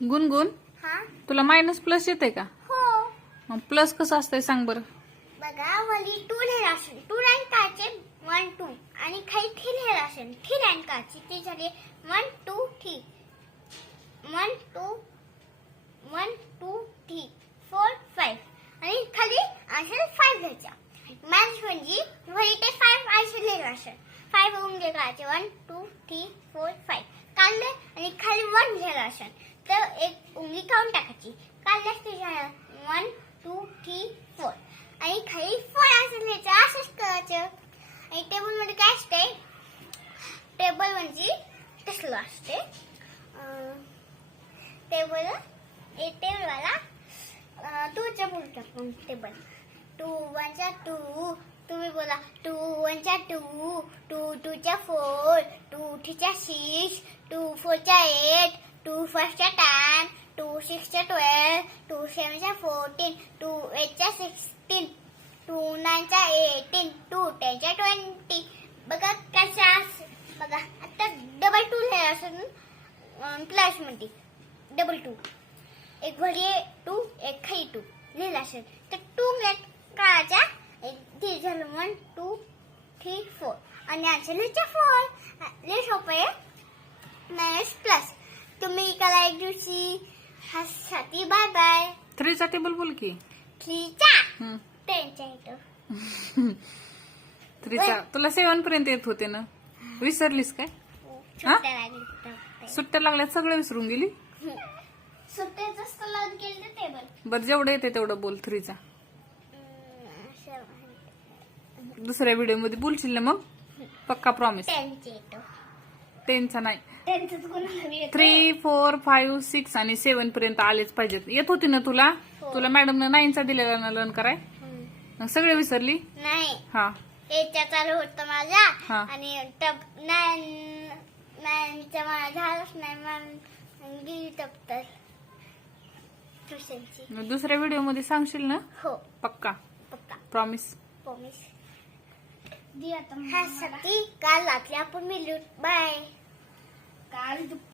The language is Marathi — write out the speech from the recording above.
गुणगुण? हा? तुला मायनस प्लस येते का? हो. मग प्लस कसं असतंय सांग बरं. बघा वली टू लिहिलं असेल टू रँक काचे वन टू आणि खाली थ्री लिहिलं असेल थ्री रँक काचे. ते झाले one two three one two one two three four five आणि खाली असेल फाईव्ह घ्यायचा मॅथ्स म्हणजे वली ते फाईव्ह असे लिहिलं असेल फाईव्ह होऊन गेलं one two three four five काढले आणि खाली वन लिहिलं असेल तर एक उंगली काढून टाकायची. काढल्यास ते झालं वन टू थ्री फोर आणि खाली फोर असं लिहायचं असंच करायचं. आणि टेबलमध्ये काय असते टेबल म्हणजे तसलं असते टेबल टेबलवाला टूच्या बोलतो आपण टेबल टू वनचा टू तुम्ही बोला टू वनचा टू टू टूच्या फोर टू थ्रीच्या सिक्स टू फोरच्या एट टू फर्स्टच्या टेन टू सिक्सच्या ट्वेल्व टू सेवनच्या फोर्टीन टू एटच्या सिक्स्टीन टू नाईनच्या एटीन टू टेनच्या ट्वेंटी बघा कशा बघा आता डबल टू लिहिलं असून प्लस म्हणते. डबल टू एक घडी टू एक खाई टू लिहिलं असेल. तर टू मिनिट म्हणजे काळाच्या एक थ्री झालं. वन टू थ्री फोर आणि आन्सर लिहायचं फोर लय सोपं आहे. कला एक दिवशी. साठी बाय बाय थ्रीचा टेबल बोल की. थ्रीचा हम्म. टेनच्या इथं. थ्रीचा तुला सेवन पर्यंत येत होते ना? विसरलीस काय? सुट्ट्या लागली सुट्ट्या लागल्या सगळं विसरून गेली? सुट्ट्या जास्त लावून केलं टेबल बरं. जेवढं येते तेवढं बोल थ्रीचा दुसऱ्या व्हिडिओमध्ये बोलशील ना मग? पक्का प्रॉमिस टेनचा नाही. टेनचं कोणाला बी येतं. थ्री फोर फाईव्ह सिक्स आणि सेवन पर्यंत आलेच पाहिजेत. येत होती ना तुला? हो. तुला मॅडमनं नाईनचा दिलेला ना लर्न कराय? हम्म. मग सगळे विसरली? नाही. हा. याच्या चालू होतं माझा. आणि टप नाही नाईनचा मला झालंच नाही मग गेली टप्तर ट्युशनची. मग दुसऱ्या व्हिडिओमध्ये सांगशील ना? हो. पक्का. पप्पा प्रॉमिस प्रॉमिस ह्यासाठी काल रात्री आपण मिळलो बाय. काल